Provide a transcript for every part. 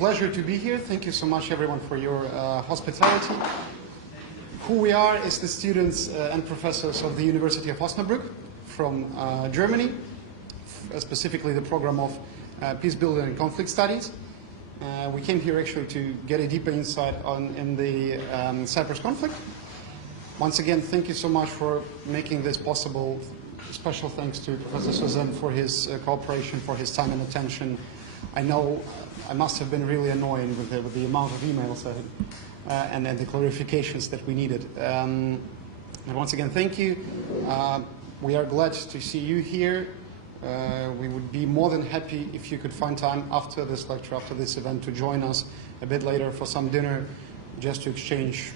pleasure to be here. Thank you so much, everyone, for your hospitality. Who we are is the students and professors of the University of Osnabrück from Germany, specifically the program of Peacebuilding and Conflict Studies. We came here actually to get a deeper insight in the Cyprus conflict. Once again, thank you so much for making this possible. Special thanks to Professor Sözen for his cooperation, for his time and attention. I know I must have been really annoying with the amount of emails and the clarifications that we needed. And once again, thank you. We are glad to see you here. We would be more than happy if you could find time after this lecture, after this event, to join us a bit later for some dinner, just to exchange,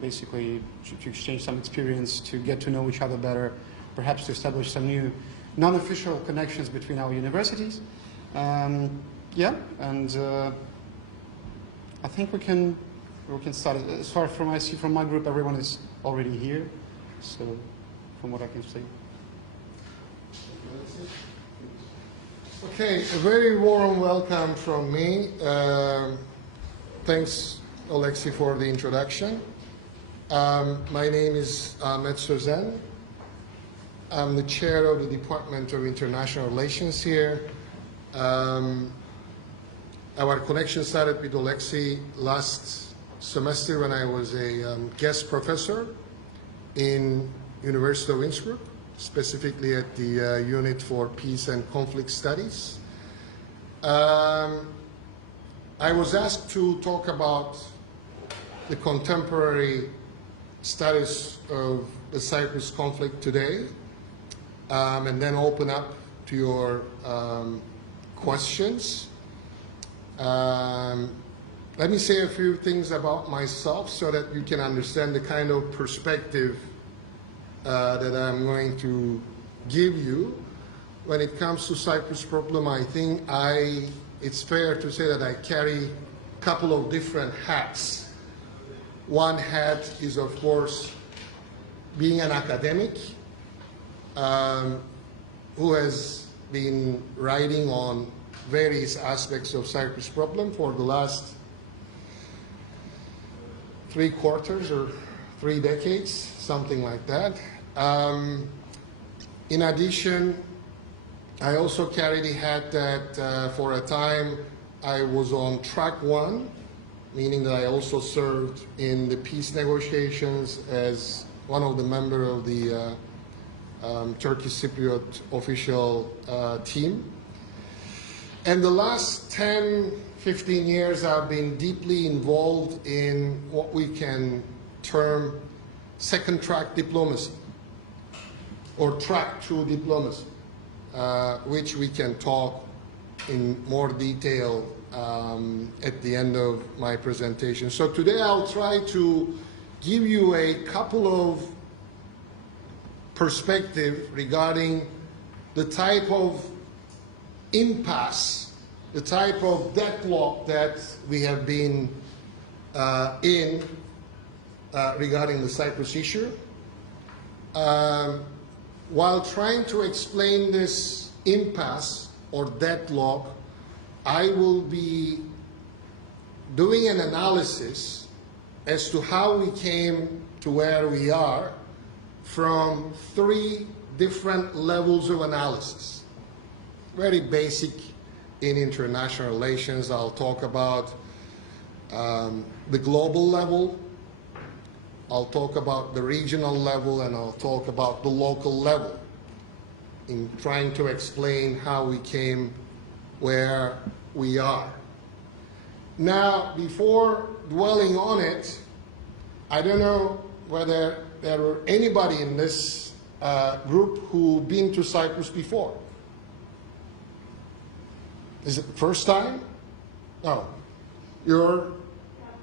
basically, to exchange some experience, to get to know each other better, perhaps to establish some new non-official connections between our universities. Yeah, and I think we can start. As far as I see from my group, everyone is already here, so from what I can see. Okay, a very warm welcome from me. Thanks, Alexei, for the introduction. My name is Ahmet Sözen. I'm the chair of the Department of International Relations here. Our connection started with Alexei last semester when I was a guest professor in University of Osnabrück, specifically at the Unit for Peace and Conflict Studies. I was asked to talk about the contemporary status of the Cyprus conflict today, and then open up to your questions. Let me say a few things about myself so that you can understand the kind of perspective that I'm going to give you. When it comes to Cyprus problem, I think it's fair to say that I carry a couple of different hats. One hat is, of course, being an academic who has been writing on various aspects of Cyprus problem for the last 3 quarters or 3 decades, something like that. In addition, I also carry the hat that for a time I was on track 1, meaning that I also served in the peace negotiations as one of the members of the Turkish Cypriot official team. And the last 10, 15 years I've been deeply involved in what we can term second track diplomacy or track 2 diplomacy, which we can talk in more detail at the end of my presentation. So today I'll try to give you a couple of perspective regarding the type of impasse, the type of deadlock that we have been in regarding the Cyprus issue. While trying to explain this impasse or deadlock, I will be doing an analysis as to how we came to where we are from 3 different levels of analysis. Very basic in international relations. I'll talk about the global level, I'll talk about the regional level, and I'll talk about the local level in trying to explain how we came where we are. Now, before dwelling on it, I don't know whether there were anybody in this group who been to Cyprus before. Is it the first time? No. Your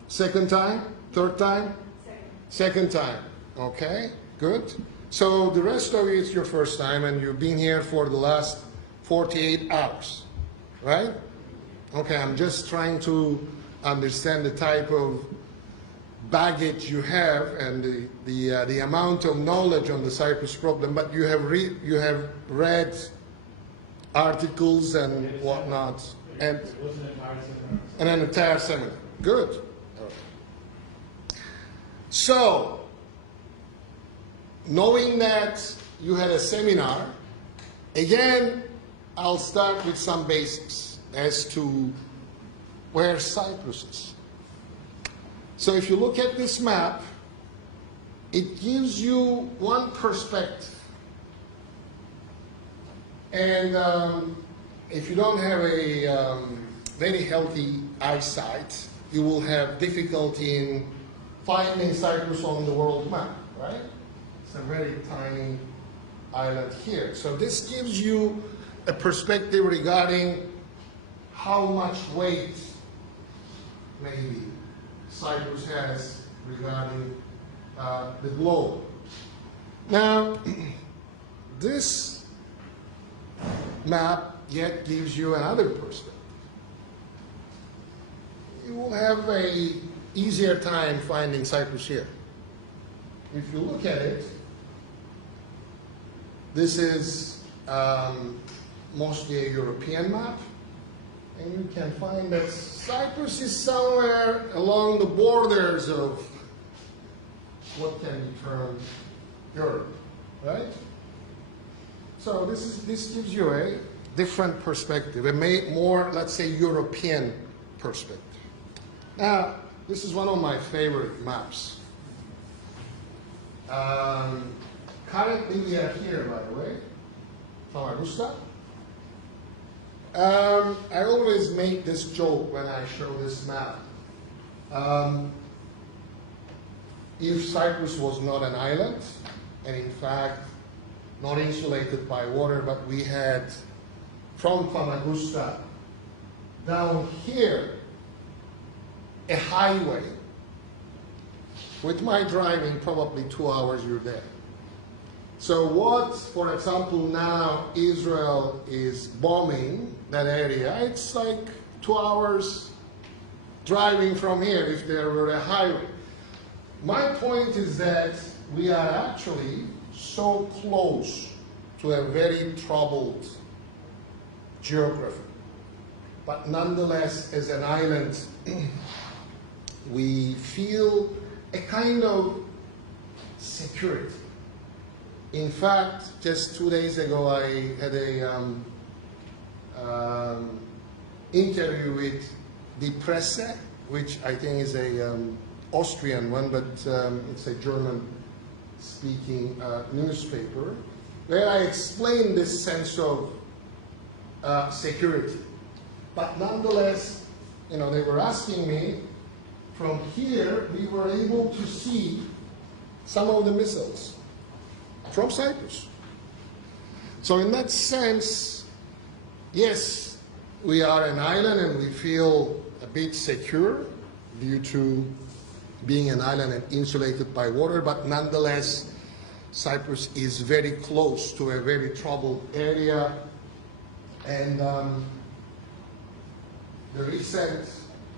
second time? Third time? Second time. Okay, good. So the rest of you, it's your first time, and you've been here for the last 48 hours, right? Okay, I'm just trying to understand the type of baggage you have and the amount of knowledge on the Cyprus problem, but you have read articles and whatnot. And It was an entire seminar. and an entire seminar. Good. All right. So, knowing that you had a seminar, again, I'll start with some basics as to where Cyprus is. So if you look at this map, it gives you one perspective. And if you don't have a very healthy eyesight, you will have difficulty in finding Cyprus on the world map, right? It's a very tiny island here. So this gives you a perspective regarding how much weight maybe Cyprus has regarding the globe. Now, this map yet gives you another perspective. You will have a easier time finding Cyprus here. If you look at it, this is mostly a European map, and you can find that Cyprus is somewhere along the borders of what can be termed Europe, right? So this gives you a different perspective, a more, let's say, European perspective. Now, this is one of my favorite maps. Currently, we are here, by the way, Famagusta. I always make this joke when I show this map. If Cyprus was not an island, and in fact not insulated by water, but we had from Famagusta down here a highway, with my driving probably 2 hours you're there. So what, for example, now Israel is bombing that area, it's like 2 hours driving from here if there were a highway. My point is that we are actually so close to a very troubled geography. But nonetheless, as an island, we feel a kind of security. In fact, just 2 days ago, I had a interview with Die Presse, which I think is a Austrian one, but it's a German-speaking newspaper, where I explained this sense of security. But nonetheless, you know, they were asking me, from here, we were able to see some of the missiles from Cyprus. So in that sense, yes, we are an island and we feel a bit secure due to being an island and insulated by water, but nonetheless, Cyprus is very close to a very troubled area. And the recent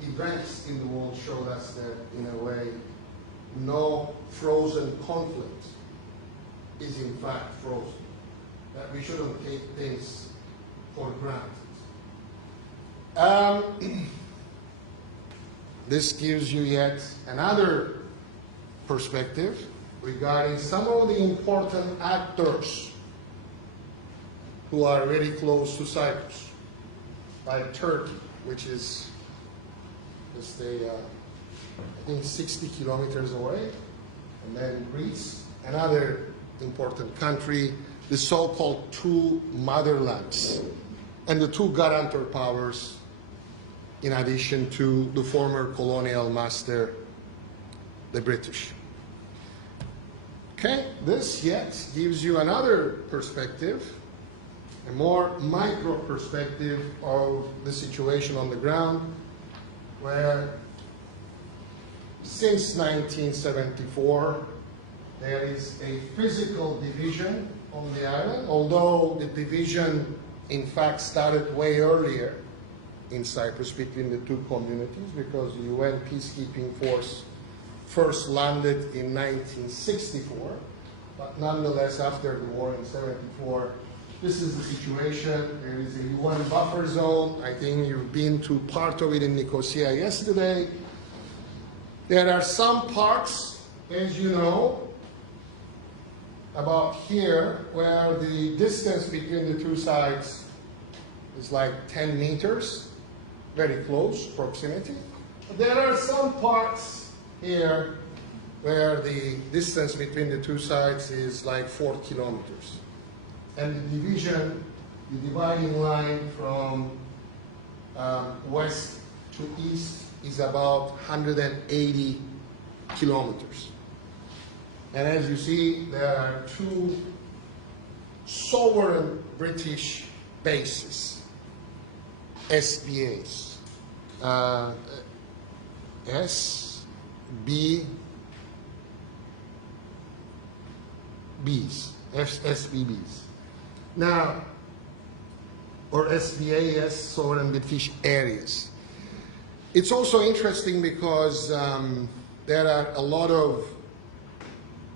events in the world showed us that, in a way, no frozen conflict is in fact frozen. That we shouldn't take things for granted. This gives you yet another perspective regarding some of the important actors who are very close to Cyprus, like Turkey, which is just I think 60 kilometers away, and then Greece, another important country, the so-called two motherlands, and the two guarantor powers, in addition to the former colonial master, the British. Okay, this yet gives you another perspective, a more micro perspective of the situation on the ground, where since 1974, there is a physical division on the island, although the division in fact started way earlier in Cyprus between the two communities, because the UN peacekeeping force first landed in 1964, but nonetheless after the war in 74, This is the situation. There is a UN buffer zone. I think you've been to part of it in Nicosia yesterday. There are some parts, as you know, about here, where the distance between the two sides is like 10 meters, very close proximity. There are some parts here where the distance between the two sides is like 4 kilometers. And the division, the dividing line from west to east is about 180 kilometers. And as you see, there are two sovereign British bases, SBAs, SBBs. Now, or SBAs, sovereign British areas. It's also interesting because there are a lot of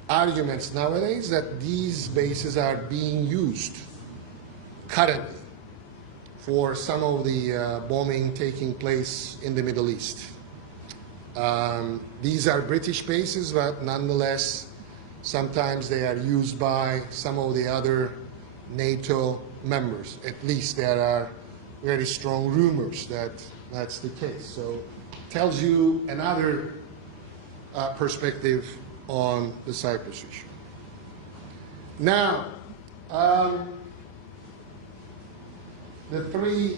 arguments nowadays that these bases are being used currently for some of the bombing taking place in the Middle East. These are British bases, but nonetheless, sometimes they are used by some of the other NATO members. At least there are very strong rumors that that's the case. So tells you another perspective on the Cyprus issue. Now, the three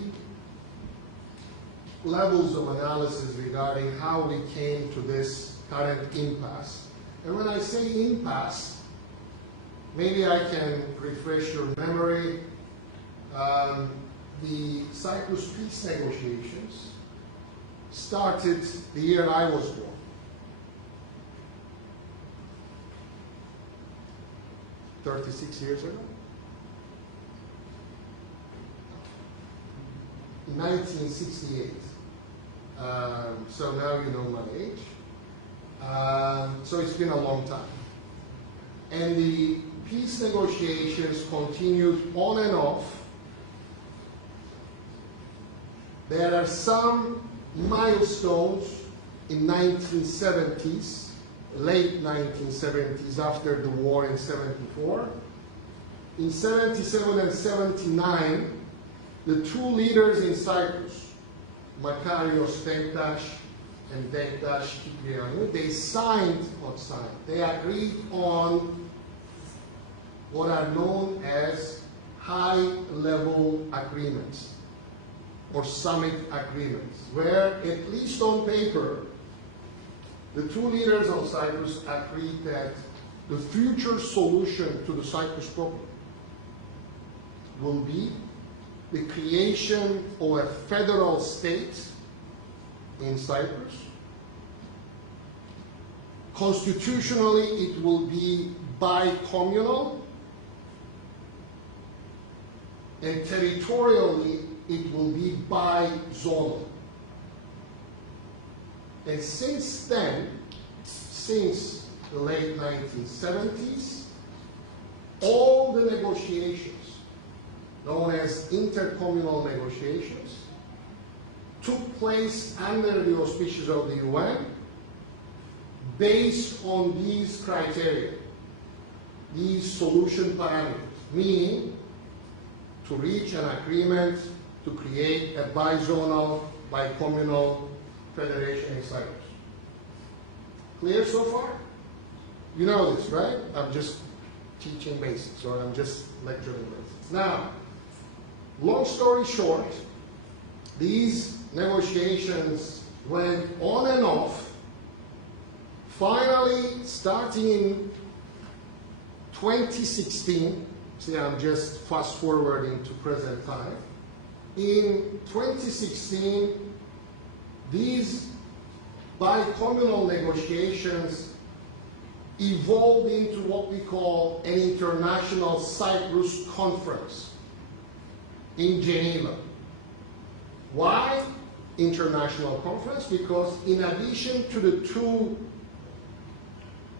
levels of analysis regarding how we came to this current impasse. And when I say impasse, maybe I can refresh your memory. The Cyprus peace negotiations started the year I was born. "36 years ago? In 1968. So now you know my age. So it's been a long time. And the peace negotiations continued on and off. There are some milestones in 1970s, late 1970s, after the war in 74. In 77 and 79, the two leaders in Cyprus, Makarios Denktash and Denktash Kyprianou, they agreed on what are known as high-level agreements or summit agreements, where, at least on paper, the two leaders of Cyprus agreed that the future solution to the Cyprus problem will be the creation of a federal state in Cyprus. Constitutionally, it will be bi-communal, and territorially, it will be bi-zonal. And since then, since the late 1970s, all the negotiations, known as intercommunal negotiations, took place under the auspices of the UN based on these criteria, these solution parameters, meaning to reach an agreement to create a bi-zonal, bi-communal federation in Cyprus. Clear so far? You know this, right? I'm just teaching basics, or I'm just lecturing basics. Now, long story short, these negotiations went on and off. Finally, starting in 2016, see, I'm just fast forwarding to present time. In 2016, these bi-communal negotiations evolved into what we call an international Cyprus conference in Geneva. Why international conference? Because in addition to the two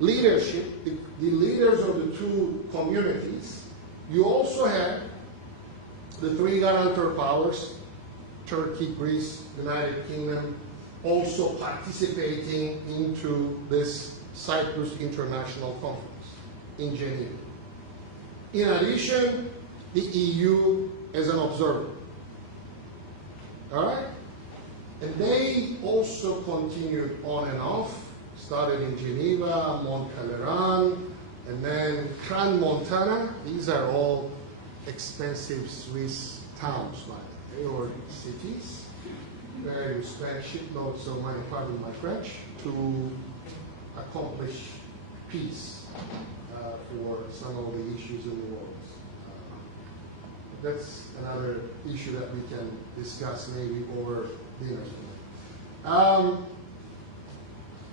leadership, the leaders of the two communities, you also had the three guarantor powers, Turkey, Greece, United Kingdom, also participating into this Cyprus International Conference in Geneva. In addition, the EU as an observer. All right? And they also continued on and off, started in Geneva, Mont Pelerin, and then Crans-Montana. These are all expensive Swiss towns, by the way, or cities, where you spend shitloads of money, pardon my French, to accomplish peace for some of the issues in the world. That's another issue that we can discuss maybe over dinner tonight.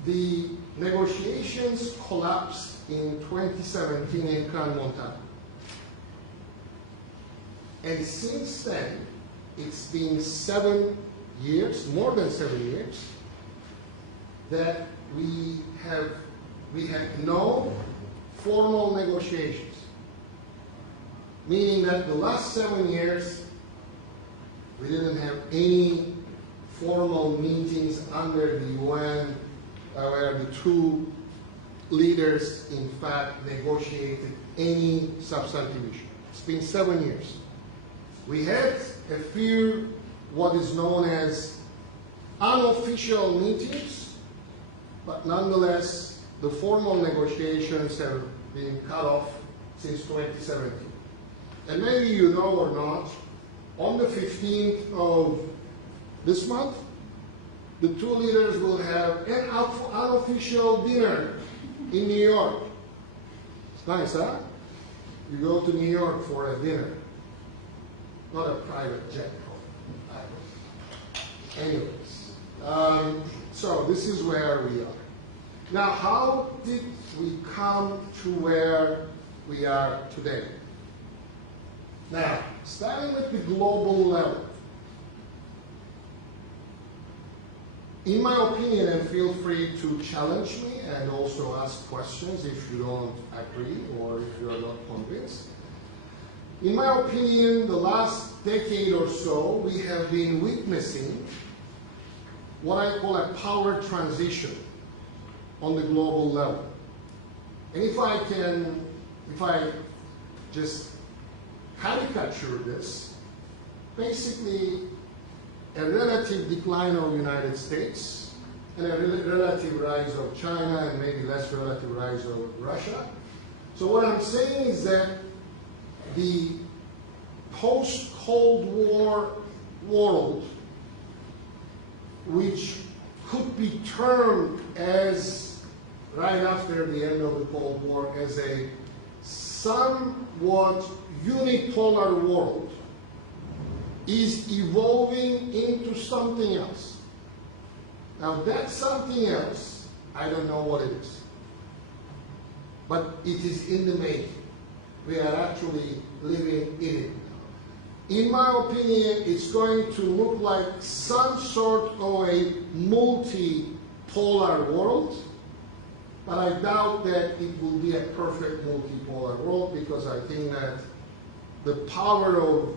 The negotiations collapsed in 2017 in Crans-Montana. And since then, it's been 7 years, more than 7 years, that we had no formal negotiations. Meaning that the last 7 years, we didn't have any formal meetings under the UN where the two leaders, in fact, negotiated any substantive issue. It's been 7 years. We had a few, what is known as unofficial meetings, but nonetheless, the formal negotiations have been cut off since 2017. And maybe you know or not, on the 15th of this month, the two leaders will have an unofficial dinner in New York. It's nice, huh? You go to New York for a dinner, not a private jet. Anyways, so this is where we are. Now, how did we come to where we are today? Now, starting with the global level, in my opinion, and feel free to challenge me and also ask questions if you don't agree or if you are not convinced. In my opinion, the last decade or so, we have been witnessing what I call a power transition on the global level. And if I just caricature this, basically a relative decline of the United States and a relative rise of China and maybe less relative rise of Russia. So what I'm saying is that the post-Cold War world, which could be termed as, right after the end of the Cold War, as a somewhat unipolar world, is evolving into something else. Now that something else, I don't know what it is, but it is in the making. We are actually living in it. In my opinion, it's going to look like some sort of a multipolar world, but I doubt that it will be a perfect multipolar world because I think that the power of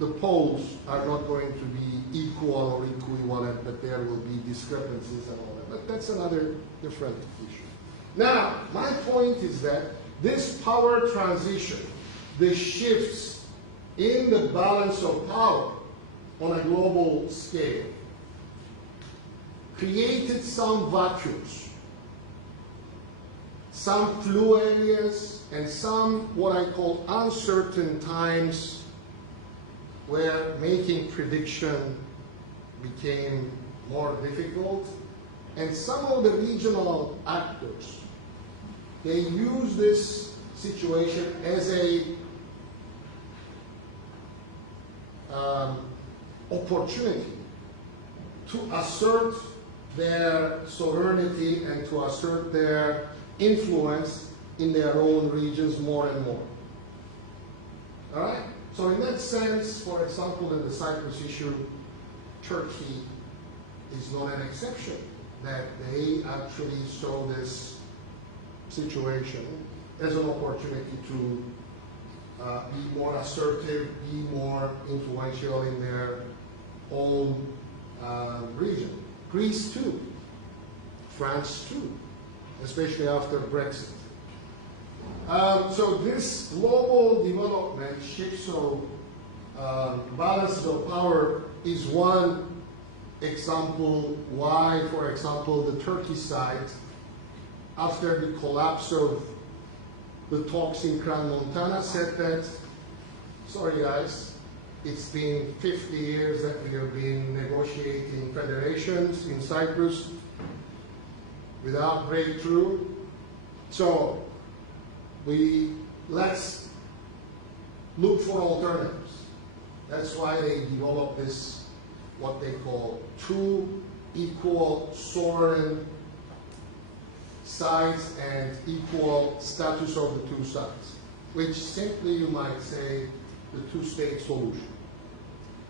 the poles are not going to be equal or equivalent, but there will be discrepancies and all that. But that's another different issue. Now, my point is that this power transition, the shifts in the balance of power on a global scale, created some vacuums, some flu areas, and some what I call uncertain times where making prediction became more difficult. And some of the regional actors, they use this situation as a opportunity to assert their sovereignty and to assert their influence in their own regions more and more. All right? So in that sense, for example, in the Cyprus issue, Turkey is not an exception, that they actually saw this situation as an opportunity to be more assertive, be more influential in their own region. Greece too, France too, especially after Brexit. So this global development shifts of balances of power is one example why, for example, the Turkey side, after the collapse of the talks in Crans-Montana, said that, sorry guys, it's been 50 years that we have been negotiating federations in Cyprus without breakthrough. So let's look for alternatives. That's why they developed this, what they call two equal sovereign sides and equal status of the two sides, which simply you might say the two-state solution.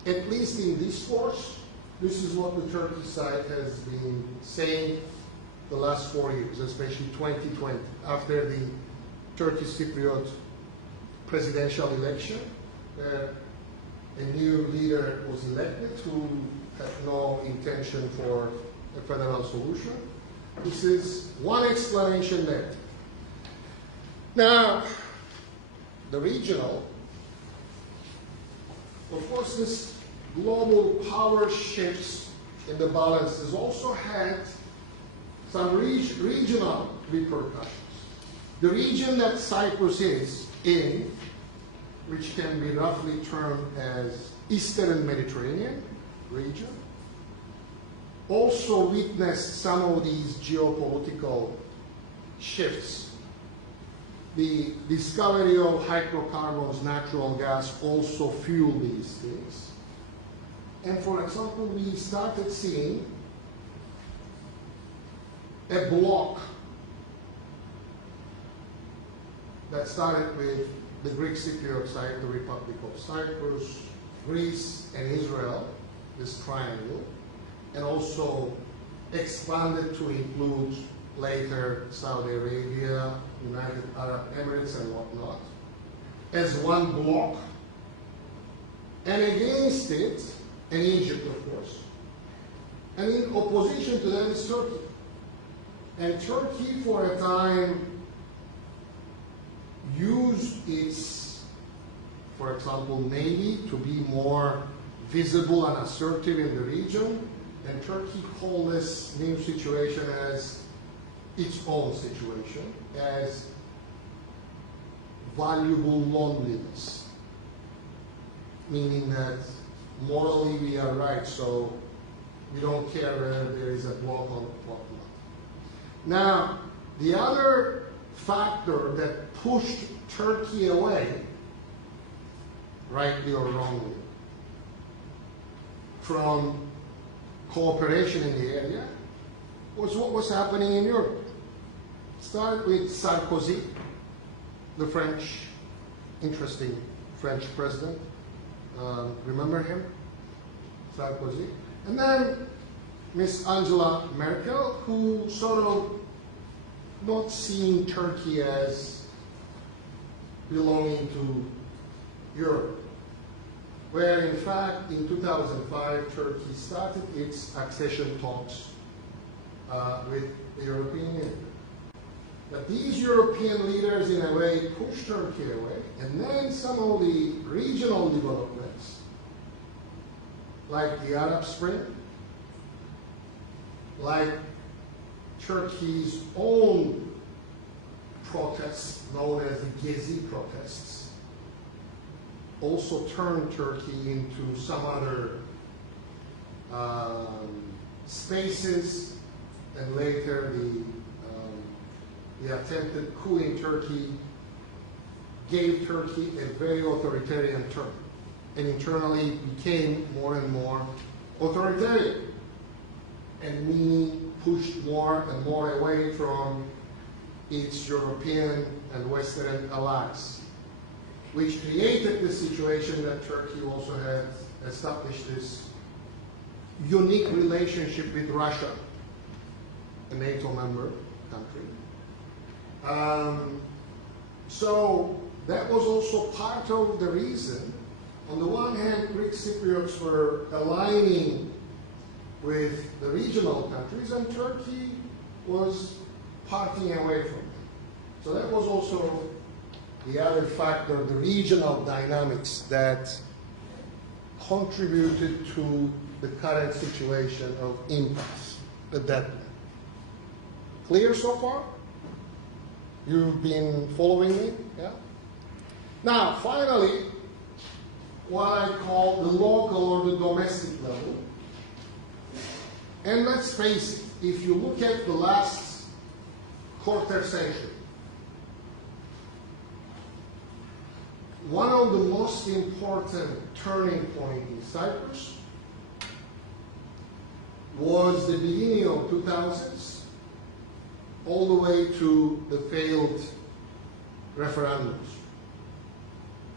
At least in discourse, this is what the Turkey side has been saying the last 4 years, especially 2020, after the Turkish Cypriot presidential election, where a new leader was elected who had no intention for a federal solution. This is one explanation there. Now, the regional, of course, this global power shifts in the balance has also had some regional repercussions. The region that Cyprus is in, which can be roughly termed as Eastern Mediterranean region, also witnessed some of these geopolitical shifts. The discovery of hydrocarbons, natural gas, also fueled these things. And for example, we started seeing a bloc that started with the Greek Cypriot side, the Republic of Cyprus, Greece, and Israel, this triangle, and also expanded to include later Saudi Arabia, United Arab Emirates, and whatnot, as one bloc. And against it, and Egypt, of course. And in opposition to that is Turkey. And Turkey, for a time, used its, for example, navy to be more visible and assertive in the region. And Turkey called this new situation as its own situation, as valuable loneliness, meaning that morally we are right, so we don't care whether there is a block or whatnot. Now, the other factor that pushed Turkey away, rightly or wrongly, from cooperation in the area was what was happening in Europe. Started with Sarkozy, the French, interesting French president. Remember him? Sarkozy. And then Miss Angela Merkel, who sort of not seeing Turkey as belonging to Europe, where in fact in 2005 Turkey started its accession talks with the European Union. But these European leaders in a way pushed Turkey away, and then some of the regional developments, like the Arab Spring, like Turkey's own protests known as the Gezi protests, also turned Turkey into some other spaces, and later the attempted coup in Turkey gave Turkey a very authoritarian turn, and internally became more and more authoritarian, and meaning pushed more and more away from its European and Western allies, which created the situation that Turkey also had established this unique relationship with Russia, a NATO member country. So that was also part of the reason. On the one hand, Greek Cypriots were aligning with the regional countries, and Turkey was parting away from them. So that was also the other factor, the regional dynamics that contributed to the current situation of impasse, the deadlock. Clear so far? You've been following me? Yeah? Now, finally, what I call the local or the domestic level. And let's face it, if you look at the last quarter century, one of the most important turning points in Cyprus was the beginning of 2000s, all the way to the failed referendums,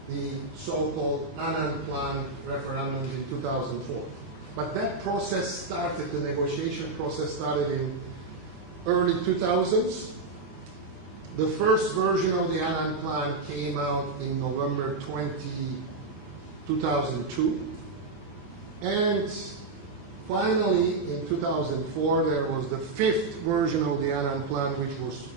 the so-called Annan Plan referendums in 2004. But that process started, the negotiation process started in early 2000s. The first version of the Annan Plan came out in November 2002. And finally, in 2004, there was the fifth version of the Annan Plan, which was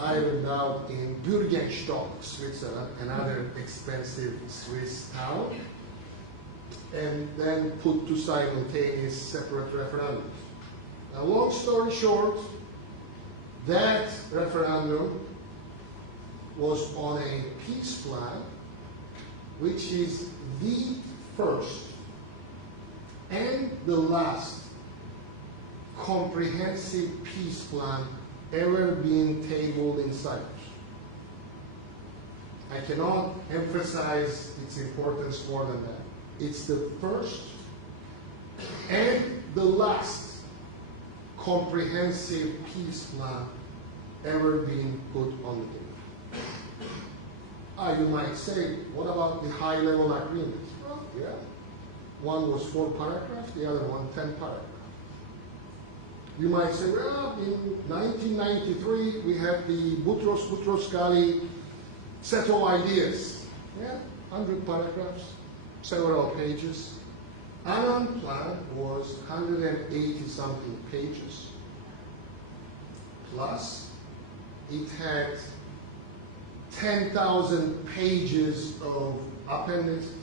ironed out in Bürgenstock, Switzerland, another expensive Swiss town, and then put to simultaneous separate referendums. Now, long story short, that referendum was on a peace plan, which is the first and the last comprehensive peace plan ever being tabled in Cyprus. I cannot emphasize its importance more than that. It's the first and the last comprehensive peace plan ever being put on the table. You might say, what about the high-level agreements? Well, yeah. One was 4 paragraphs, the other one 10 paragraphs. You might say, well, in 1993, we had the Boutros-Boutros-Ghali set of ideas. Yeah, 100 paragraphs, several pages. Annan Plan was 180-something pages. Plus, it had 10,000 pages of appendices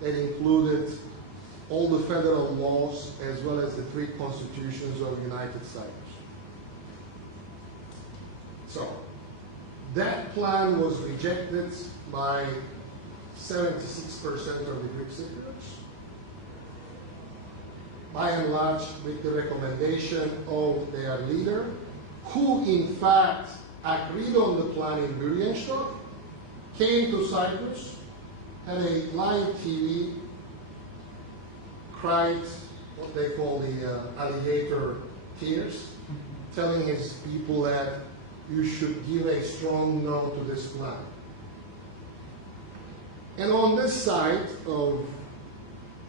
that included all the federal laws as well as the 3 constitutions of United Cyprus. So, that plan was rejected by 76% of the Greek Cypriots, by and large with the recommendation of their leader, who in fact agreed on the plan in Bürgenstock, came to Cyprus, had a live TV, cried what they call the alligator tears, telling his people that you should give a strong no to this plan. And on this side of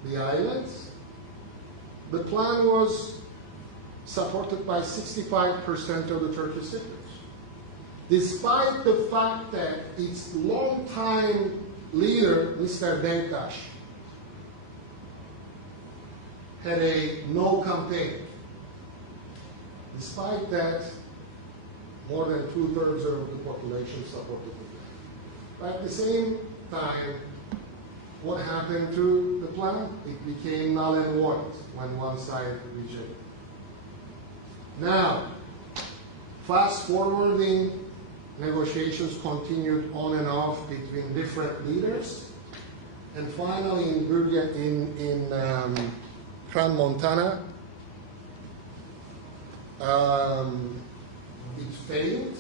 the island, the plan was supported by 65% of the Turkish Cypriots, despite the fact that its longtime leader, Mr. Denktaş, had a no campaign. Despite that, more than 2/3 of the population supported the plan. But at the same time, what happened to the plan? It became null and void when one side rejected. Now, fast forwarding, negotiations continued on and off between different leaders, and finally in Crown Montana, it failed.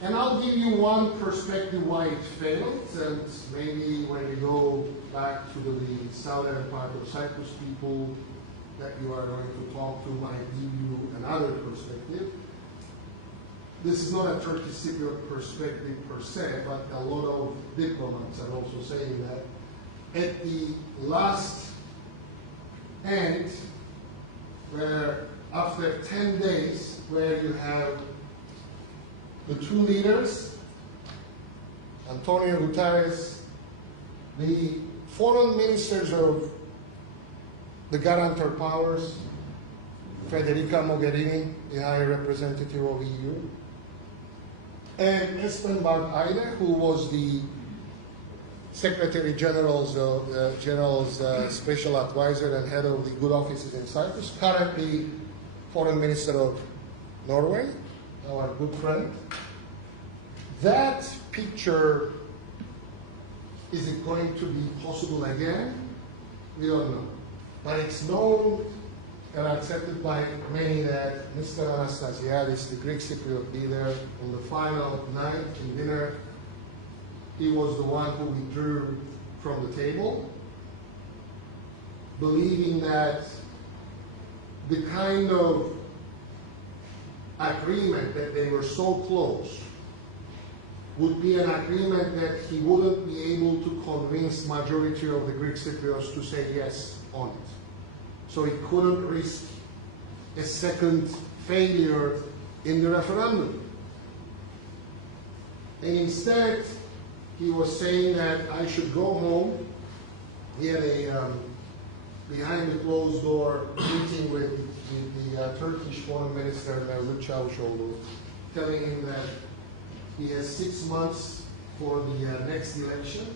And I'll give you one perspective why it failed, and maybe when we go back to the southern part of Cyprus, people that you are going to talk to might give you another perspective. This is not a Turkish Cypriot perspective per se, but a lot of diplomats are also saying that at the last end, where after 10 days, where you have the two leaders, Antonio Guterres, the foreign ministers of the guarantor powers, Federica Mogherini, the High Representative of EU, and Espen Barth Eide, who was the Secretary General's special advisor and head of the good offices in Cyprus, currently Foreign Minister of Norway, our good friend. That picture, is it going to be possible again? We don't know. But it's known and accepted by many that Mr. Anastasiadis, the Greek Cypriot leader, on the final night in dinner, he was the one who withdrew from the table, believing that the kind of agreement that they were so close would be an agreement that he wouldn't be able to convince majority of the Greek Cypriots to say yes on it. So he couldn't risk a second failure in the referendum. And instead, he was saying that I should go home. He had a behind the closed door meeting with the Turkish Foreign Minister, Mevlut Çavuşoğlu, telling him that he has 6 months for the next election.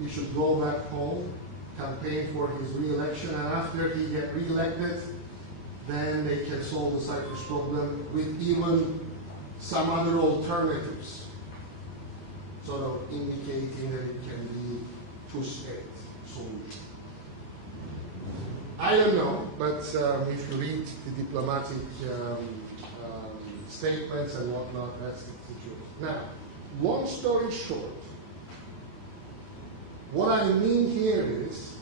He should go back home, campaign for his re-election, and after he gets re-elected, then they can solve the Cyprus problem with even some other alternatives, sort of indicating that it can be two-state solution. I don't know, but if you read the diplomatic statements and whatnot, that's the situation. Now, long story short, what I mean here is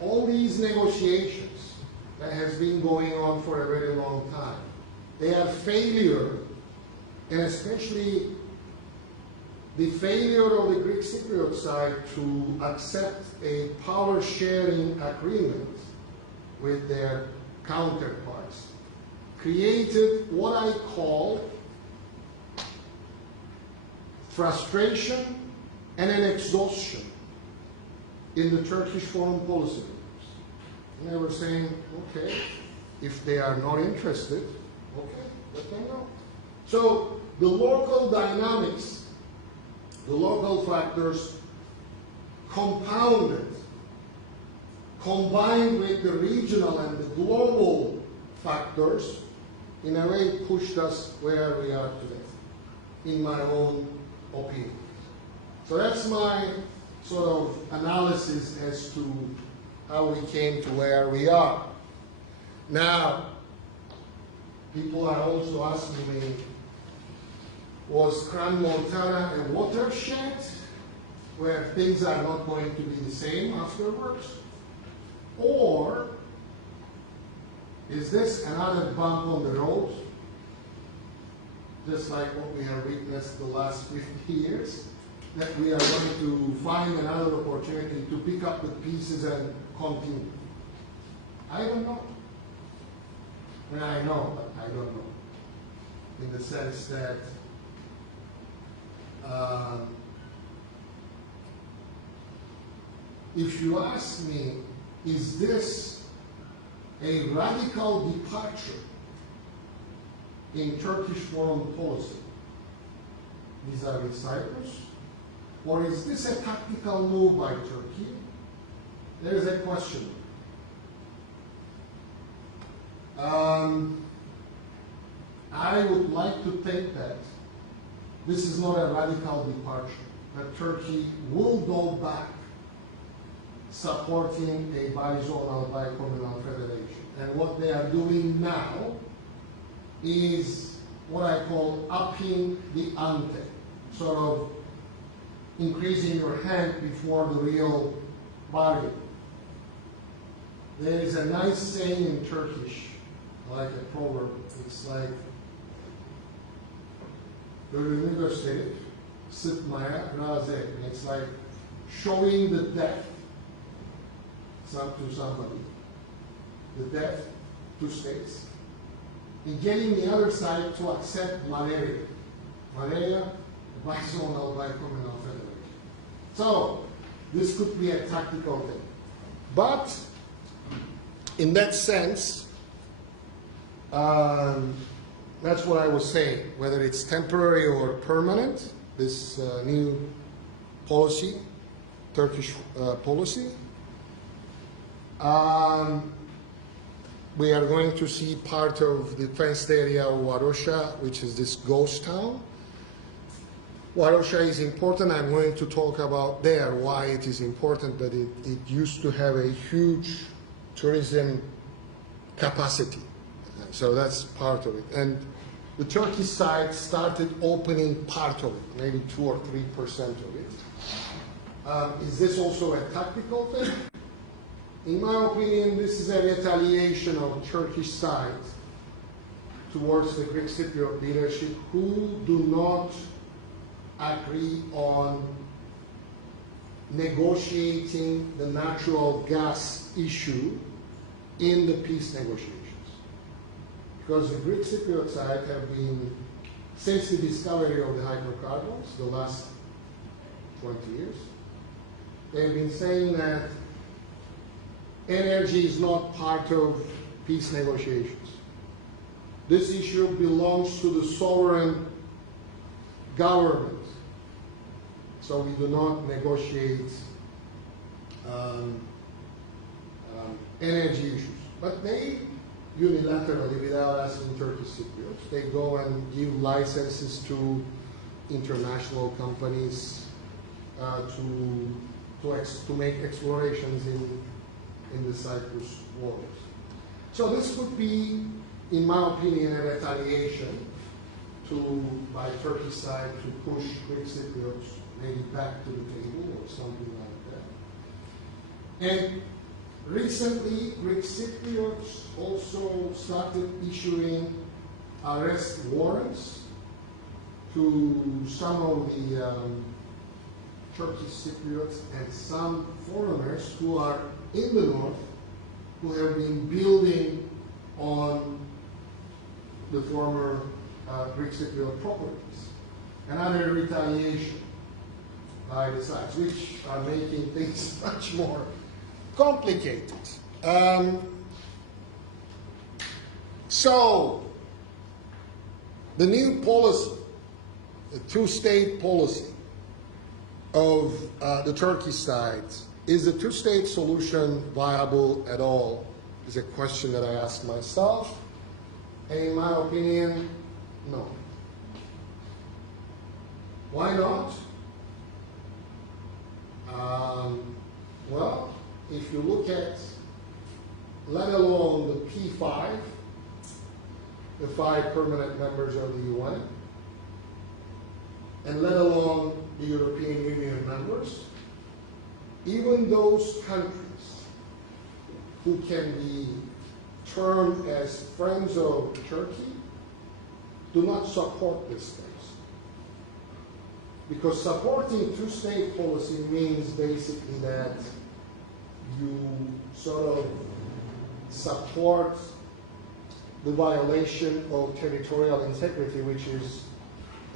all these negotiations that has been going on for a very long time, they are failure, and especially the failure of the Greek Cypriot side to accept a power-sharing agreement with their counterparts, created what I call frustration and an exhaustion in the Turkish foreign policy groups. And they were saying, okay, if they are not interested, okay, let them know. So the local dynamics, the local factors compounded, combined with the regional and the global factors, in a way pushed us where we are today, in my own opinion. So that's my sort of analysis as to how we came to where we are. Now, people are also asking me, was Crans Montana a watershed where things are not going to be the same afterwards? Or is this another bump on the road, just like what we have witnessed the last 50 years, that we are going to find another opportunity to pick up the pieces and continue? I don't know. And I know, but I don't know. In the sense that if you ask me, is this a radical departure in Turkish foreign policy vis-à-vis Cyprus, or is this a tactical move by Turkey? There is a question. I would like to think that this is not a radical departure, that Turkey will go back supporting a bizonal, bicommunal federation. And what they are doing now is what I call upping the ante, sort of increasing your hand before the real bargain. There is a nice saying in Turkish, like a proverb. It's like, ölümü gösterip sıtmaya razı etmek. It's like showing the death to somebody, the death to states, and getting the other side to accept malaria. Maria, Barcelona by Communal Federation. So this could be a tactical thing. But in that sense, that's what I was saying, whether it's temporary or permanent, this new policy, Turkish policy. We are going to see part of the fenced area of Varosha, which is this ghost town. Varosha is important. I'm going to talk about there why it is important, but it used to have a huge tourism capacity. So that's part of it. And the Turkish side started opening part of it, maybe 2 or 3% of it. Is this also a tactical thing? In my opinion, this is a retaliation of Turkish side towards the Greek Cypriot leadership who do not agree on negotiating the natural gas issue in the peace negotiations. Because the Greek Cypriot side have been, since the discovery of the hydrocarbons, the last 20 years, they've been saying that energy is not part of peace negotiations. This issue belongs to the sovereign government. So we do not negotiate energy issues. But they unilaterally, without asking Turkish Cypriots, they go and give licenses to international companies to make explorations in the Cyprus waters. So this would be, in my opinion, a retaliation by Turkey's side to push Greek Cypriots maybe back to the table or something like that. And recently, Greek Cypriots also started issuing arrest warrants to some of the Turkish Cypriots and some foreigners who are in the north who have been building on the former Greek Cypriot properties. Another retaliation by the sides, which are making things much more complicated. So, the new policy, the two-state policy of the Turkish side, is the two-state solution viable at all? Is a question that I ask myself. And in my opinion, no. Why not? Well, if you look at, let alone the P5, the 5 permanent members of the UN, and let alone the European Union members, even those countries who can be termed as friends of Turkey do not support this thing. Because supporting two-state policy means basically that you sort of support the violation of territorial integrity, which is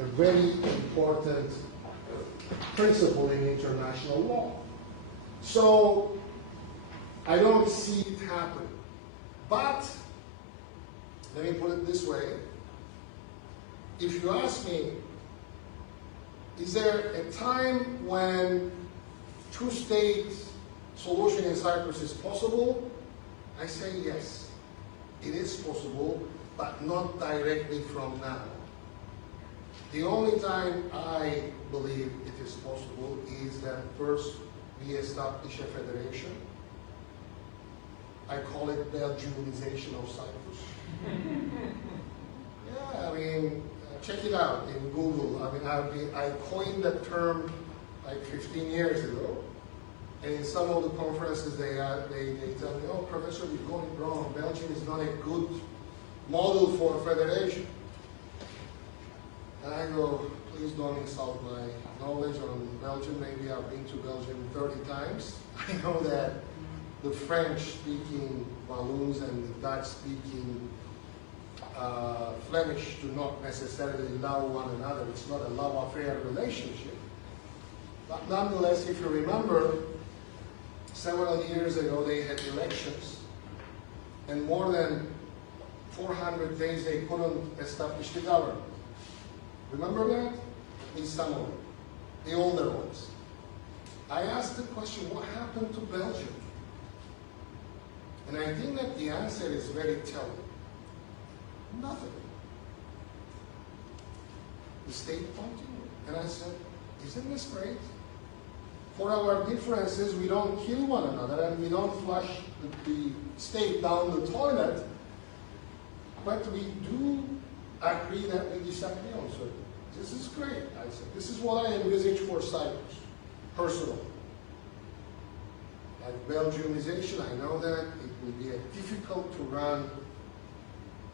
a very important principle in international law. So I don't see it happen. But let me put it this way. If you ask me, is there a time when two-state solution in Cyprus is possible? I say yes. It is possible, but not directly from now. The only time I believe it is possible is that first we establish a federation. I call it Belgianization of Cyprus. Yeah, I mean, check it out in Google. I mean, I coined that term like 15 years ago. And in some of the conferences, they tell me, oh, Professor, you're going wrong. Belgium is not a good model for a federation. And I go, please don't insult my knowledge on Belgium. Maybe I've been to Belgium 30 times. I know that the French-speaking Walloons and the Dutch-speaking Flemish do not necessarily love one another. It's not a love affair relationship. But nonetheless, if you remember, several years ago they had elections, and more than 400 days they couldn't establish the government. Remember that? At least some of them, the older ones. I asked the question, what happened to Belgium? And I think that the answer is very telling. Nothing. The state continued. And I said, isn't this great? For our differences, we don't kill one another and we don't flush the state down the toilet, but we do agree that we disagree on certain things. This is great, I said. This is what I envisage for Cyprus, personally. Like Belgiumization, I know that it will be a difficult to run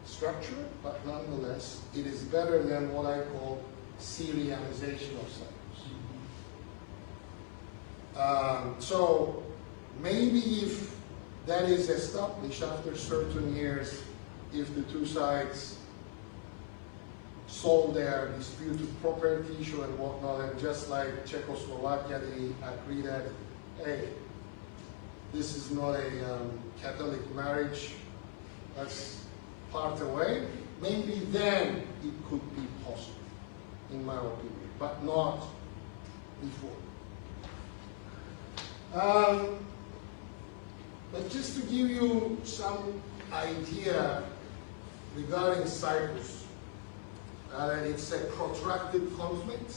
structure, but nonetheless, it is better than what I call Syrianization of Cyprus. So maybe if that is established after certain years, if the two sides solve their disputed property issue and whatnot, and just like Czechoslovakia, they agree that, hey, this is not a Catholic marriage, let's part away, maybe then it could be possible, in my opinion, but not before. But just to give you some idea regarding Cyprus, it's a protracted conflict.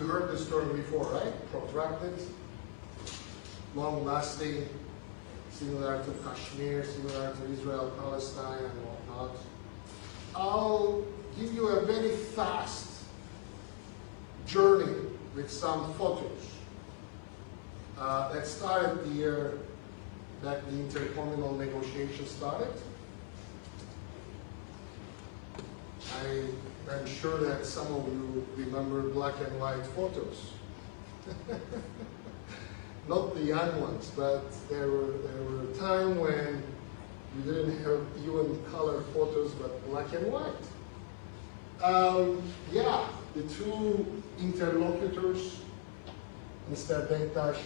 You heard this term before, right? Protracted, long-lasting, similar to Kashmir, similar to Israel, Palestine, and whatnot. I'll give you a very fast journey with some photos that started the year that the intercommunal negotiations started. I'm sure that some of you remember black and white photos. Not the young ones, but there were a time when we didn't have even color photos, but black and white. Yeah, the two interlocutors, Mr. Denktash,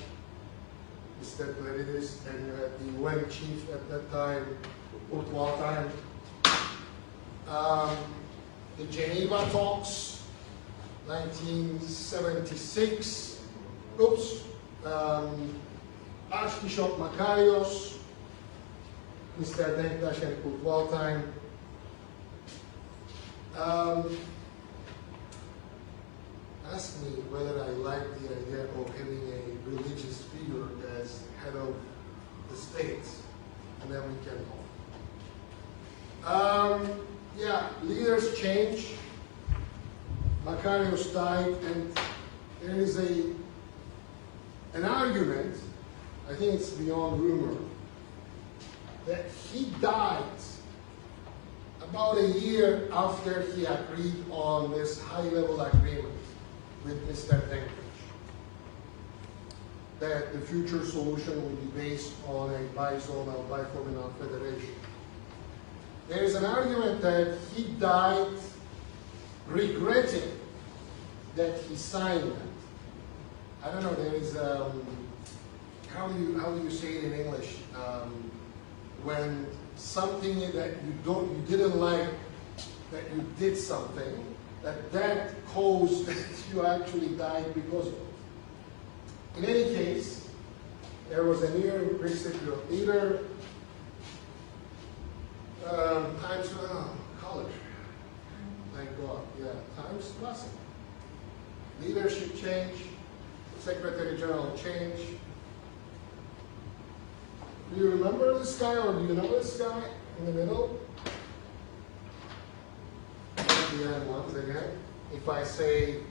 Mr. Pleridis, and you had the UN chief at that time, Urtwaltime. The Geneva talks, 1976. Oops. Archbishop Makarios, Mr. Denktash and Urtwaltime. Ask me whether I like the idea of having a religious figure as head of the state, and then we can talk. Yeah, leaders change. Makarios died, and there is an argument, I think it's beyond rumor, that he died about a year after he agreed on this high-level agreement with Mr. Denktash, that the future solution will be based on a bizonal, bifurcational federation. There is an argument that he died regretting that he signed that. I don't know, there is, how do you say it in English? When something that you didn't like, that you did something, that caused that you actually died because of it. In any case, there was a near recipient leader, times, color, thank God, yeah, times passing. Leadership change, Secretary General change. Do you remember this guy, or do you know this guy in the middle? The end ones again. If I say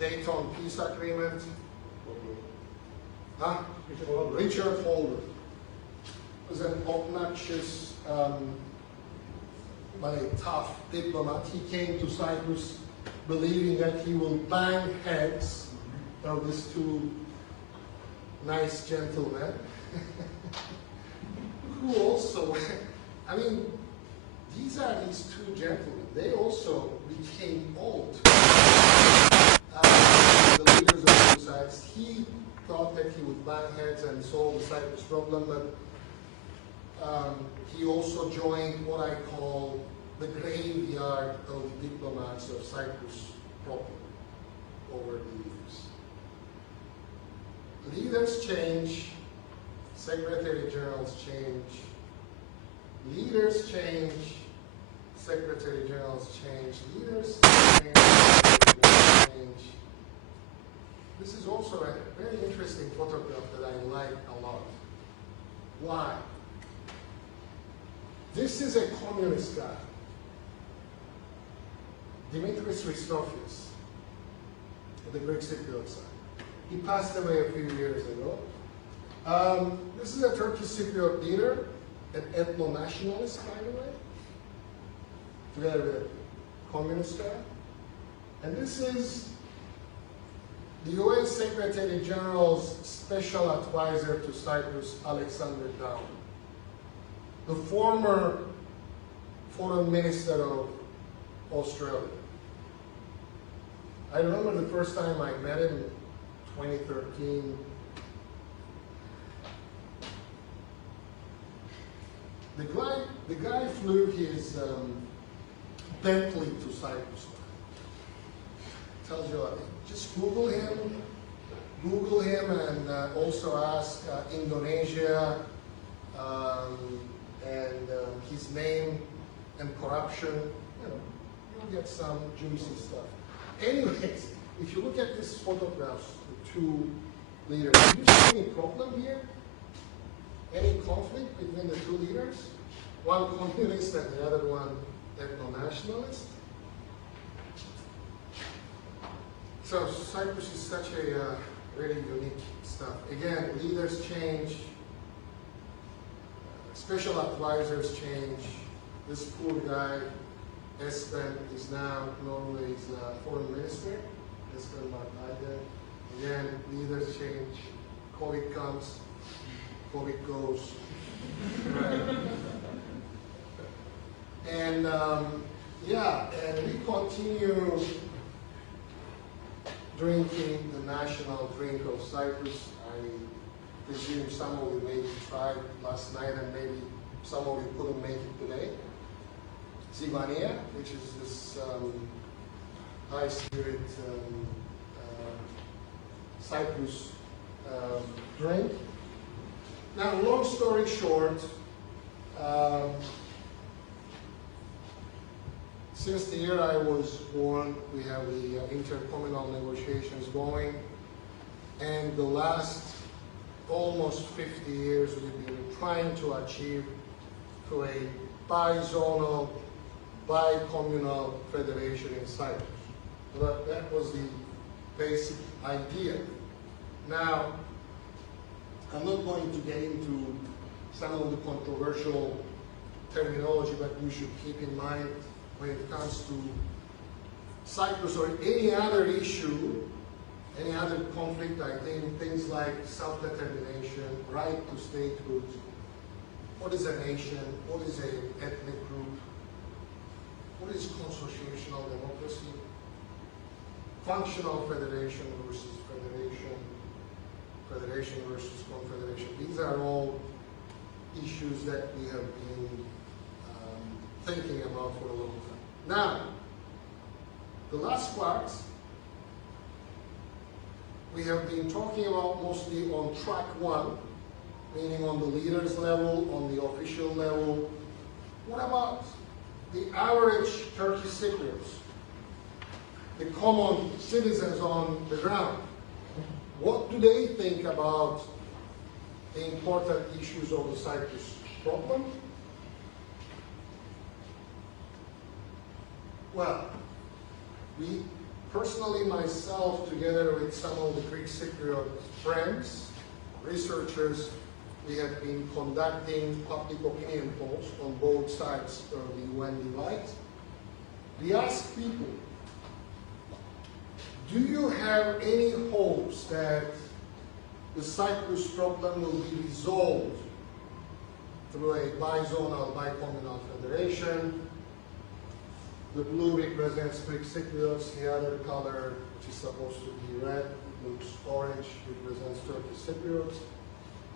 Dayton Peace Agreement, huh? Richard Holder was an obnoxious, but a tough diplomat. He came to Cyprus believing that he will bang heads of these two nice gentlemen, who also, I mean, these are these two gentlemen. They also became old. The leaders of both sides. He thought that he would bang heads and solve the Cyprus problem, but he also joined what I call the graveyard of the diplomats of Cyprus problem over the years. Leaders change, secretary generals change, leaders change, secretary generals change, leaders change, secretary change. This is also a very interesting photograph that I like a lot. Why? This is a communist guy, Dimitris Christofias, the Greek Cypriot side. He passed away a few years ago. This is a Turkish Cypriot leader, an ethno-nationalist, by the way, together with a communist guy. And this is the UN Secretary General's special advisor to Cyprus, Alexander Down, the former foreign minister of Australia. I remember the first time I met him in 2013. The guy flew his Bentley to Cyprus. Tells you, just Google him, and also ask Indonesia and his name and corruption. You know, you'll get some juicy stuff. Anyways, if you look at these photographs, the two leaders, do you see any problem here? Any conflict between the two leaders? One communist and the other one ethno-nationalist? So Cyprus is such a very unique stuff. Again, leaders change, special advisors change. This poor guy, Espen, is now Norway's foreign minister, Espen Barth Eide. Again, leaders change. COVID comes, COVID goes. Right. And and we continue drinking the national drink of Cyprus. I presume some of you maybe tried last night and maybe some of you couldn't make it today. Zivania, which is this high spirit Cyprus drink. Now, long story short, since the year I was born, we have the intercommunal negotiations going, and the last almost 50 years we've been trying to achieve to a bi-zonal, bi-communal federation in Cyprus. But that was the basic idea. Now, I'm not going to get into some of the controversial terminology, but you should keep in mind when it comes to Cyprus or any other issue, any other conflict, I think things like self-determination, right to statehood, what is a nation, what is an ethnic group, what is consociational democracy, functional federation versus federation, federation versus confederation. These are all issues that we have been thinking about for a long time. Now, the last part, we have been talking about mostly on track one, meaning on the leaders level, on the official level. What about the average Turkish Cypriots, the common citizens on the ground? What do they think about the important issues of the Cyprus problem? Well, we personally, myself, together with some of the Greek Cypriot friends, researchers, we have been conducting public opinion polls on both sides of the UN divide. We asked people, do you have any hopes that the Cyprus problem will be resolved through a bizonal bicommunal federation. The blue represents Greek Cypriots, the other color, which is supposed to be red, looks orange, represents Turkish Cypriots.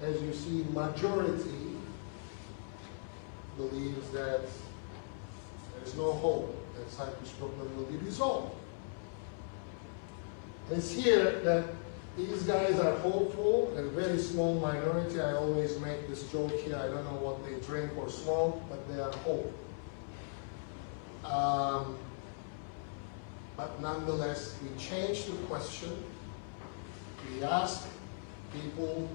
As you see, majority believes that there is no hope that Cyprus problem will be resolved. It's here that these guys are hopeful, a very small minority. I always make this joke here, I don't know what they drink or smoke, but they are hopeful. But nonetheless, we changed the question. We asked people,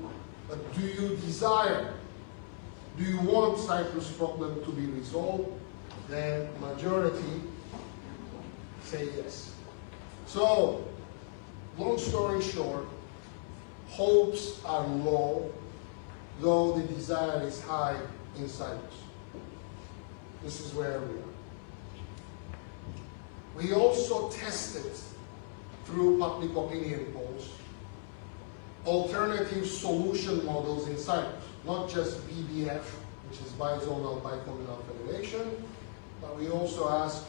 but do you desire, do you want Cyprus problem to be resolved? Then majority say yes. So, long story short, hopes are low, though the desire is high in Cyprus. This is where we are. We also tested, through public opinion polls, alternative solution models in Cyprus, not just BBF, which is bizonal bicommunal federation, but we also asked,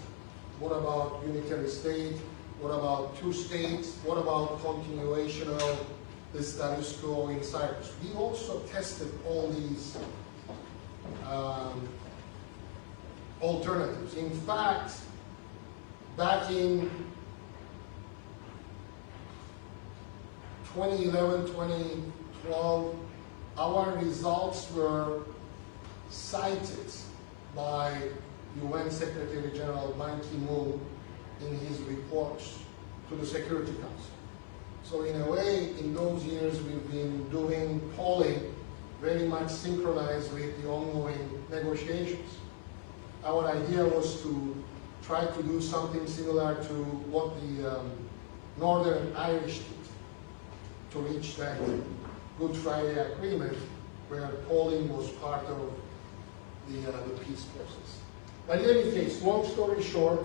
what about unitary state? What about two states? What about continuation of the status quo in Cyprus? We also tested all these alternatives. In fact, back in 2011, 2012, our results were cited by UN Secretary General Ban Ki-moon in his reports to the Security Council. So in a way, in those years, we've been doing polling very much synchronized with the ongoing negotiations. Our idea was to try to do something similar to what the Northern Irish did to reach that Good Friday Agreement, where polling was part of the peace process. But in any case, long story short,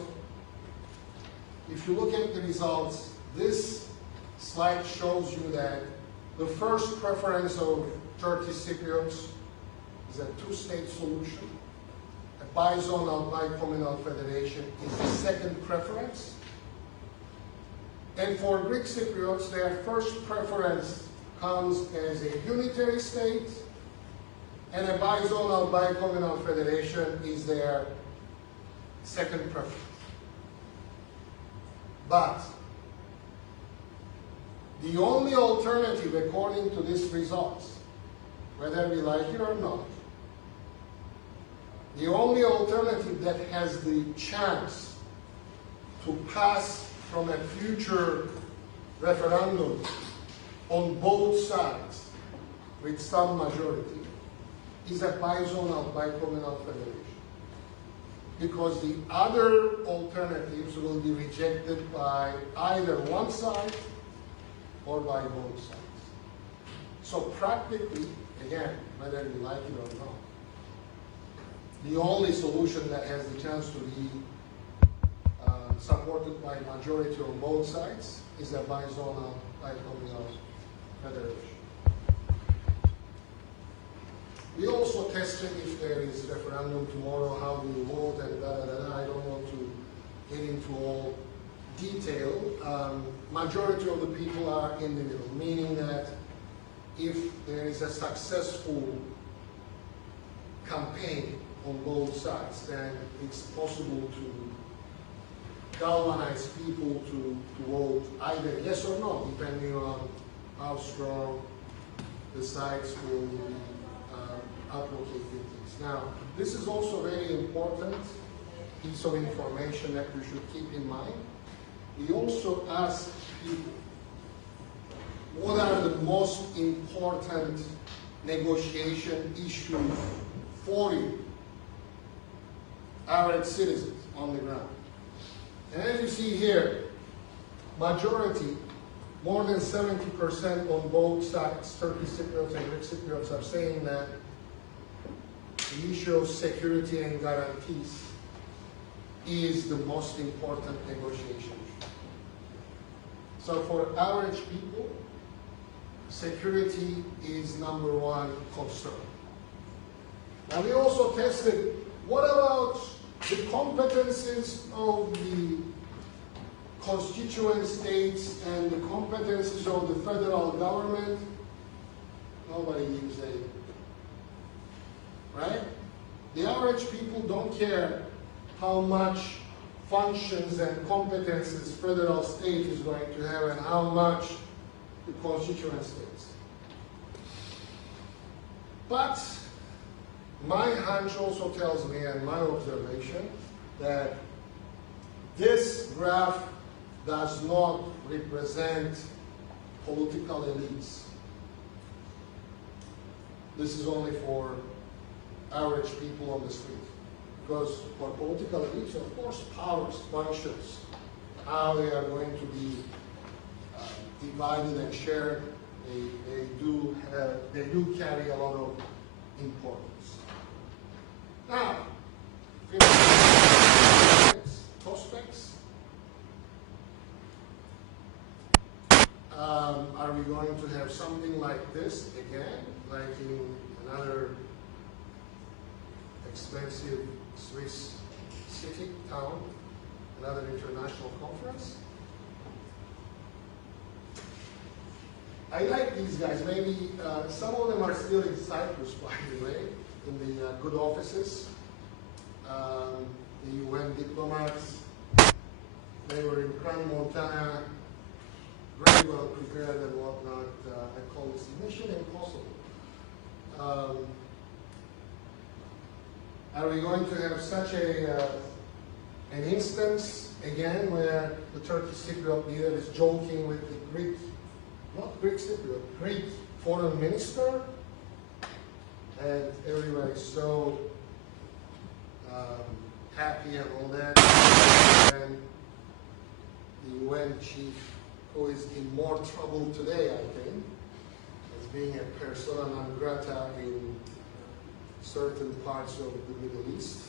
if you look at the results, this slide shows you that the first preference of Turkish Cypriots is a two-state solution. A bizonal bicommunal federation is the second preference. And for Greek Cypriots, their first preference comes as a unitary state, and a bizonal bicommunal federation is their second preference. But the only alternative, according to these results, whether we like it or not, the only alternative that has the chance to pass from a future referendum on both sides with some majority is a bizonal bicommunal federation. Because the other alternatives will be rejected by either one side or by both sides. So practically, again, whether you like it or not, the only solution that has the chance to be supported by majority on both sides is a bizonal bicommunal federation. We also tested if there is referendum tomorrow, how do you vote, and I don't want to get into all detail. Majority of the people are in the middle, meaning that if there is a successful campaign on both sides, then it's possible to galvanize people to vote either yes or no, depending on how strong the sides will be advocating things. Now, this is also a very important piece of information that you should keep in mind. We also ask people, what are the most important negotiation issues for you, average citizens on the ground? And as you see here, majority, more than 70% on both sides, Turkish Cypriots and Greek Cypriots, are saying that the issue of security and guarantees is the most important negotiation. So for average people, security is number one concern. Now we also tested, what about the competencies of the constituent states and the competencies of the federal government? Nobody gives a, right? The average people don't care how much functions and competences federal state is going to have and how much the constituent states. But my hunch also tells me, and my observation, that this graph does not represent political elites. This is only for average people on the street. Because for political elites, of course, powers, functions, how they are going to be divided and shared, they do carry a lot of importance. Now, prospects. Are we going to have something like this again, like in another expensive Swiss city, town, another international conference? I like these guys. Maybe some of them are still in Cyprus, by the way, in the good offices. The UN diplomats, they were in Crown Montana, very well prepared and whatnot. I call this mission impossible. Are we going to have such an instance again where the Turkish Cypriot leader is joking with the Greek, not Greek Cypriot, Greek foreign minister, and everybody is so happy and all that, and the UN chief, who is in more trouble today, I think, as being a persona non grata in certain parts of the Middle East,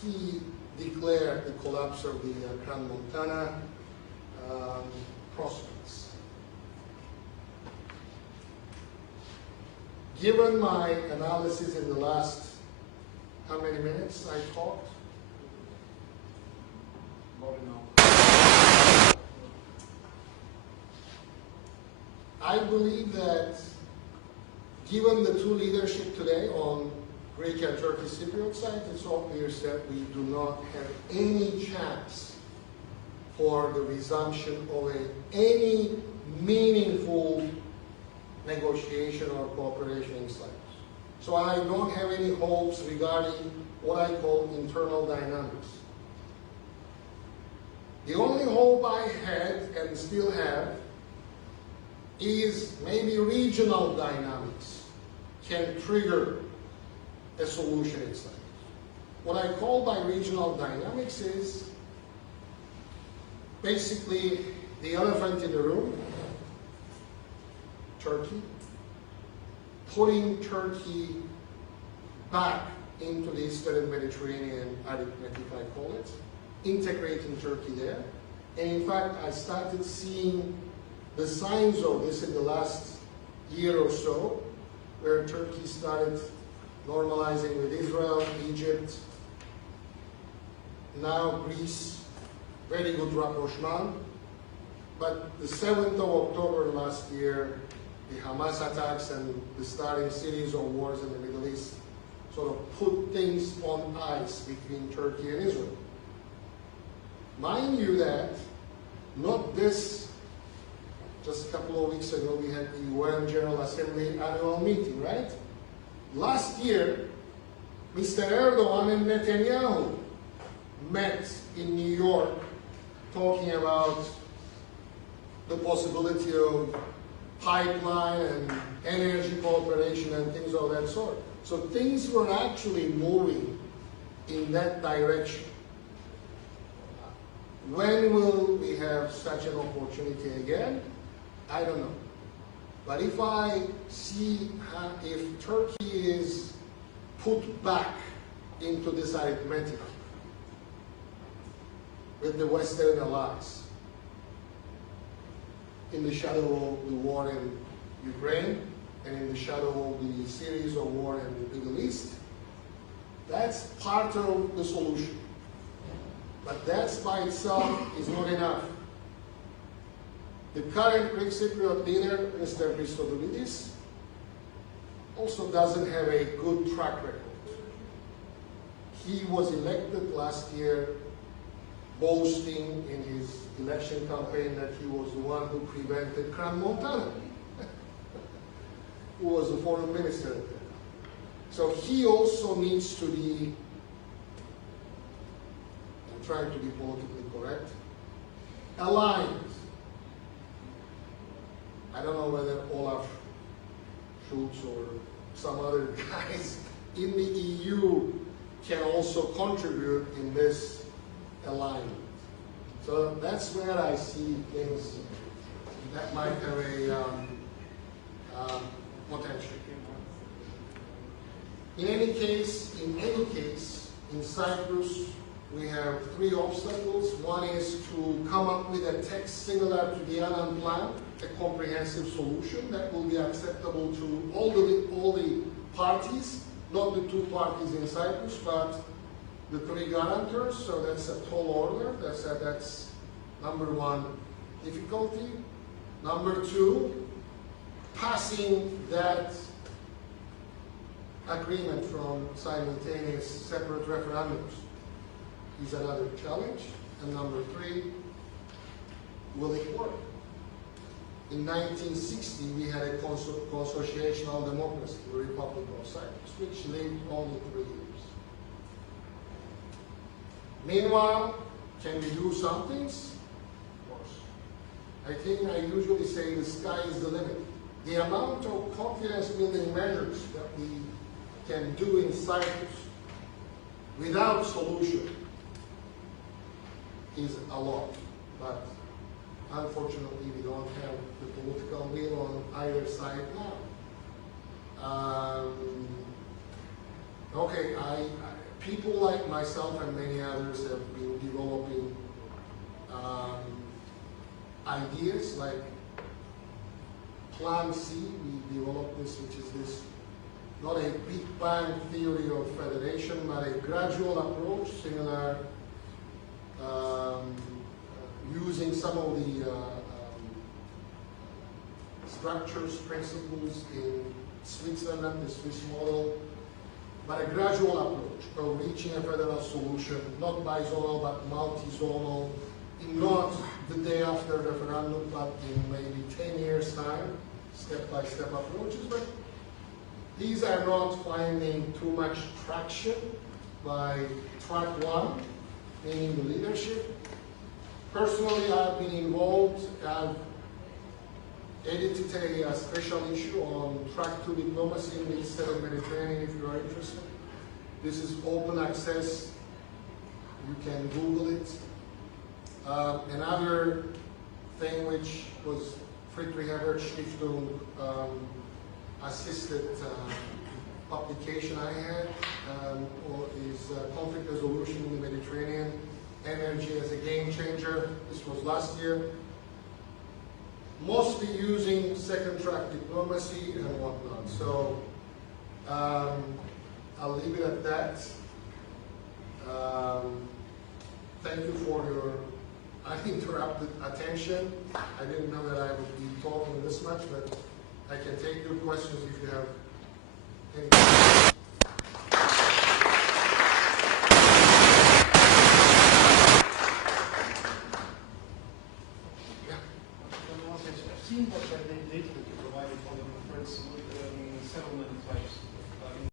he declared the collapse of the Crown Montana prospects. Given my analysis in the last, how many minutes I talked? About an hour. I believe that given the two leadership today on Greek and Turkish Cypriot side, it's obvious that we do not have any chance for the resumption of any meaningful negotiation or cooperation in Cyprus. So I don't have any hopes regarding what I call internal dynamics. The only hope I had and still have is maybe regional dynamics can trigger a solution in Cyprus. What I call by regional dynamics is basically the elephant in the room, Turkey, putting Turkey back into the Eastern Mediterranean arithmetic, I call it, integrating Turkey there. And in fact, I started seeing the signs of this in the last year or so, where Turkey started normalizing with Israel, Egypt, now Greece, very good rapprochement. But the 7th of October last year, the Hamas attacks and the starting series of wars in the Middle East sort of put things on ice between Turkey and Israel. Mind you that, not this, just a couple of weeks ago we had the UN General Assembly annual meeting, right? Last year, Mr. Erdogan and Netanyahu met in New York talking about the possibility of pipeline and energy cooperation and things of that sort. So things were actually moving in that direction. When will we have such an opportunity again? I don't know. But if I see if Turkey is put back into this arithmetic with the Western allies in the shadow of the war in Ukraine and in the shadow of the series of war in the Middle East. That's part of the solution. But that by itself is not enough. The current Greek Cypriot leader, Mr. Christodoulidis, also doesn't have a good track record. He was elected last year boasting in his election campaign that he was the one who prevented Crown Montana, who was the foreign minister at that time. So he also needs to be, I'm trying to be politically correct, aligned. I don't know whether Olaf Schultz or some other guys in the EU can also contribute in this alignment. So that's where I see things that might have a potential. In any case, in Cyprus, we have three obstacles. One is to come up with a text similar to the Annan Plan, a comprehensive solution that will be acceptable to all the parties, not the two parties in Cyprus, but the three guarantors. So that's a tall order. That's number one difficulty. Number two, passing that agreement from simultaneous separate referendums is another challenge. And number three, will it work? In 1960, we had a consociational democracy, the Republic of Cyprus, which lived only 3 years. Meanwhile, can we do some things? Of course. I think I usually say the sky is the limit. The amount of confidence building measures that we can do in Cyprus without solution is a lot. But unfortunately, we don't have the political will on either side now. Okay, people like myself and many others have been developing ideas like Plan C. We developed this, which is this, not a Big Bang theory of federation, but a gradual approach, similar, using some of the structures, principles in Switzerland, the Swiss model, but a gradual approach of reaching a federal solution, not bizonal, but multi-zonal, not the day after referendum, but in maybe 10 years' time, step-by-step approaches. But these are not finding too much traction by track one, meaning the leadership. Personally, I've been involved. I've edited a special issue on track two diplomacy in the Eastern Mediterranean, if you are interested. This is open access. You can Google it. Another thing which was Friedrich Ebert Stiftung assisted publication I had is conflict resolution in the Mediterranean, energy as a game changer. This was last year. Mostly using second track diplomacy and whatnot. So I'll leave it at that. Thank you for your uninterrupted attention. I didn't know that I would be talking this much, but I can take your questions if you have any.